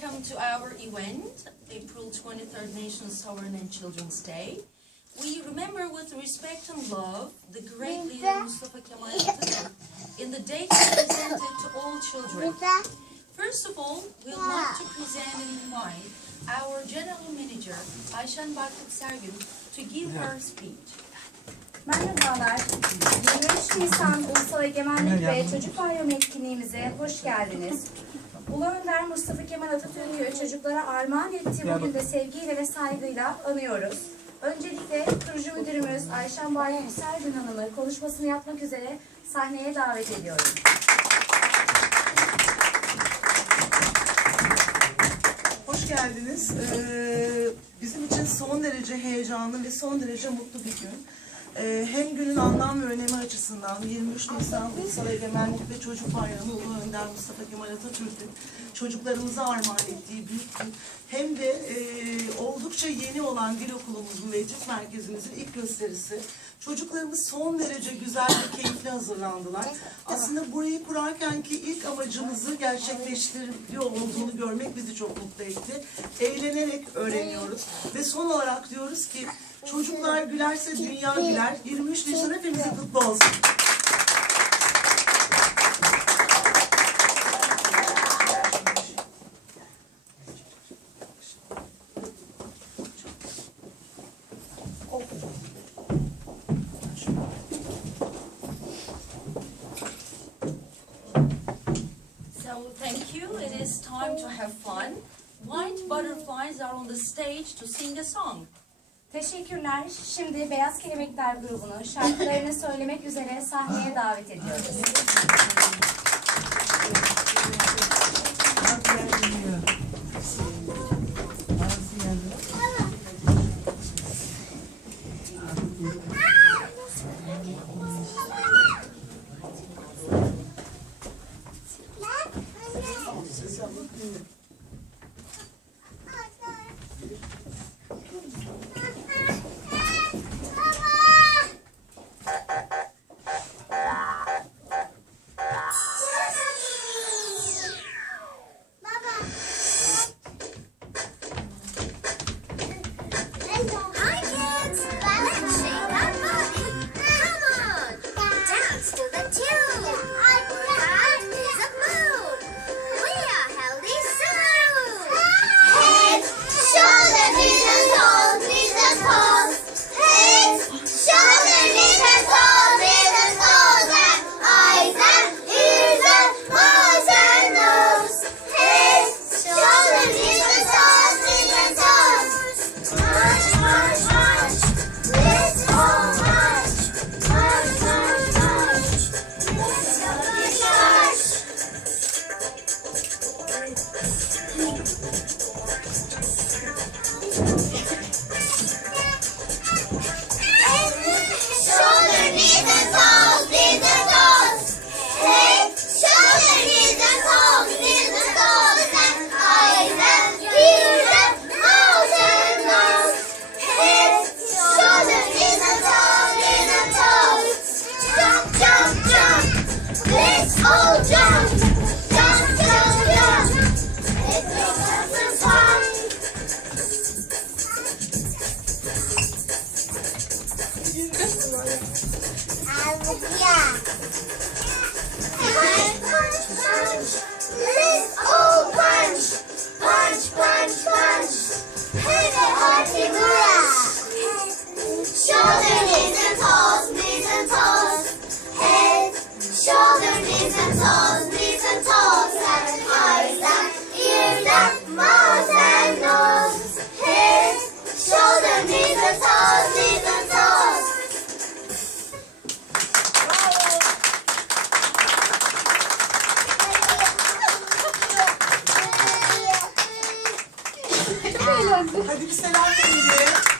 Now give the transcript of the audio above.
welcome to our event, April 23rd National Sovereign and Children's Day. We remember with respect and love the great leader Mustafa Kemal Atatürk in the date he presented to all children. First of all, we'd like to present and invite our General Manager Ayşen Barkut Sergün to give her speech. Merhabalar. 23 Nisan Ulusal Egemenlik ve Çocuk Bayramı etkinliğimize hoş geldiniz. Ulu Önder Mustafa Kemal Atatürk'ü çocuklara armağan ettiği bugün de sevgiyle ve saygıyla anıyoruz. Öncelikle kurucu müdürümüz Ayşen Bayram Sergün Hanım'ı konuşmasını yapmak üzere sahneye davet ediyorum. Hoş geldiniz. Ee, bizim için son derece heyecanlı ve son derece mutlu bir gün. Ee, hem günün anlam ve önemi açısından 23 Nisan Ulusal Egemenlik ve Çocuk Bayramı Ulu Önder Mustafa Kemal Atatürk'ün çocuklarımıza armağan ettiği büyük gün. Hem de e, oldukça yeni olan dil okulumuzun ve etüt merkezimizin ilk gösterisi. Çocuklarımız son derece güzel ve keyifli hazırlandılar. Aslında burayı kurarken ki ilk amacımızı gerçekleştiriyor olduğunu görmek bizi çok mutlu etti. Eğlenerek öğreniyoruz ve son olarak diyoruz ki çocuklar gülerse dünya güler. 23 Nisan hepimize kutlu olsun. So thank you. It is time to have fun. White butterflies are on the stage to sing a song. Teşekkürler. Şimdi Beyaz Kelebekler grubunu şarkılarını söylemek üzere sahneye davet ediyoruz. Hi kids! Let's all jump. Jump, jump, jump. Hadi bir selam verin.